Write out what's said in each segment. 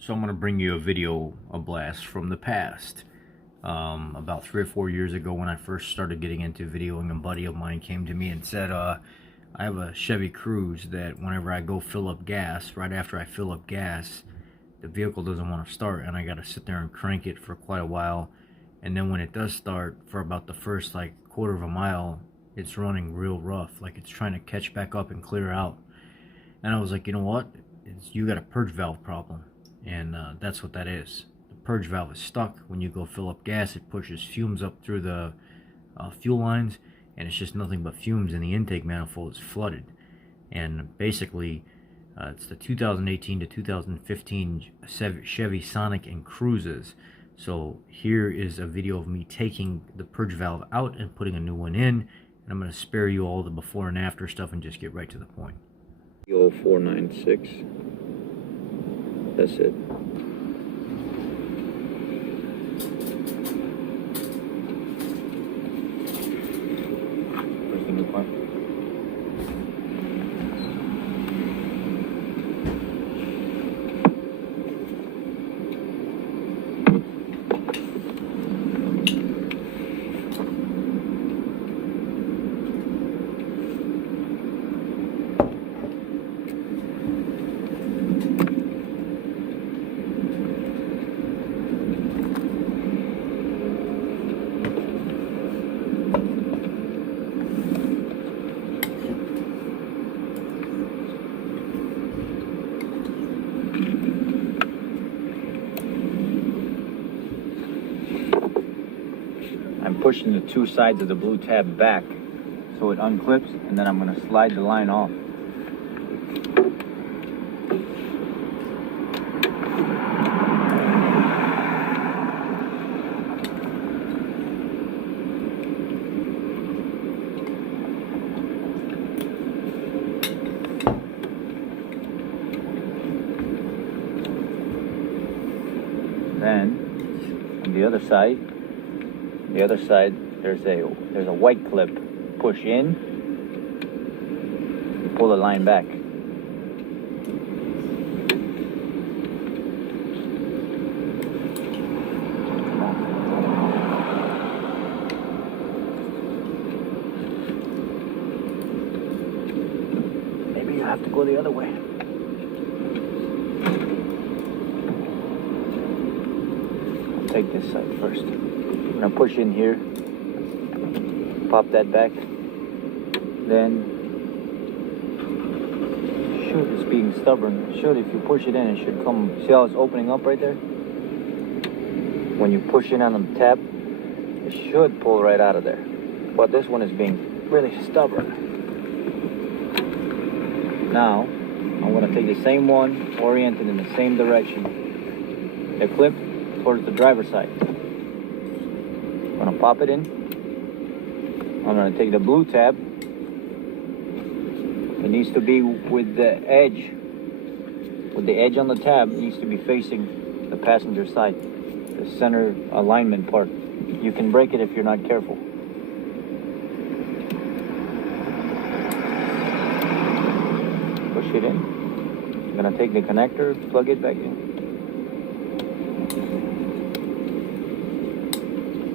So I'm going to bring you a blast from the past. About 3 or 4 years ago, when I first started getting into videoing, a buddy of mine came to me and said, I have a Chevy Cruze that whenever I go fill up gas, right after I fill up gas, the vehicle doesn't want to start, and I got to sit there and crank it for quite a while. And then when it does start, for about the first like quarter of a mile, it's running real rough, like it's trying to catch back up and clear out. And I was like, you know what? You got a purge valve problem. And that's what that is. The purge valve is stuck. When you go fill up gas, it pushes fumes up through the fuel lines, and it's just nothing but fumes, and the intake manifold is flooded. And basically, it's the 2018 to 2015 Chevy Sonic and Cruzes. So here is a video of me taking the purge valve out and putting a new one in, and I'm going to spare you all the before and after stuff and just get right to the point. 0496. That's it. Where's the new part? I'm pushing the two sides of the blue tab back so it unclips, and then I'm going to slide the line off. Then on the other side, there's a white clip. Push in, pull the line back. Maybe you have to go the other way. I'll take this side first. I'm gonna push in here, pop that back, then shoot, it's being stubborn. Should, if you push it in, it should come. See how it's opening up right there? When you push in on the tab, it should pull right out of there. But this one is being really stubborn. Now, I'm gonna take the same one, oriented in the same direction. The clip towards the driver's side. I'm gonna pop it in. I'm gonna take the blue tab. It needs to be with the edge. With the edge on the tab, it needs to be facing the passenger side, the center alignment part. You can break it if you're not careful. Push it in. I'm gonna take the connector, plug it back in.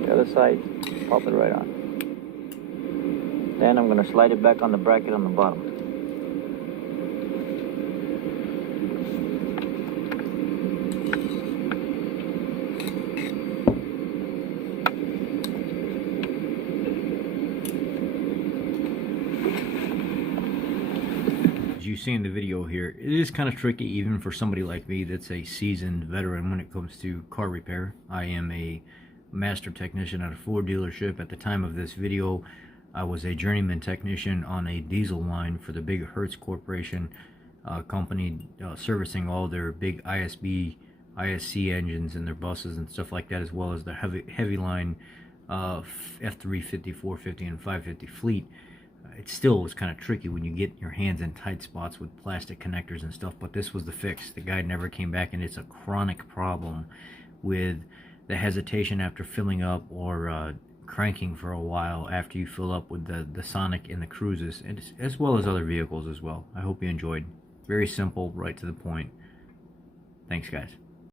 The other side, pop it right on. Then I'm going to slide it back on the bracket on the bottom. As you see in the video here, it is kind of tricky even for somebody like me that's a seasoned veteran when it comes to car repair. I am a master technician at a Ford dealership. At the time of this video, I was a journeyman technician on a diesel line for the big Hertz Corporation company, servicing all their big ISC engines and their buses and stuff like that, as well as the heavy line F350, 450, and 550 fleet. It still was kind of tricky when you get your hands in tight spots with plastic connectors and stuff, but this was the fix. The guy never came back, and it's a chronic problem with the hesitation after filling up, or cranking for a while after you fill up with the Sonic and the Cruzes, and as well as other vehicles as well. I hope you enjoyed. Very simple, right to the point. Thanks, guys.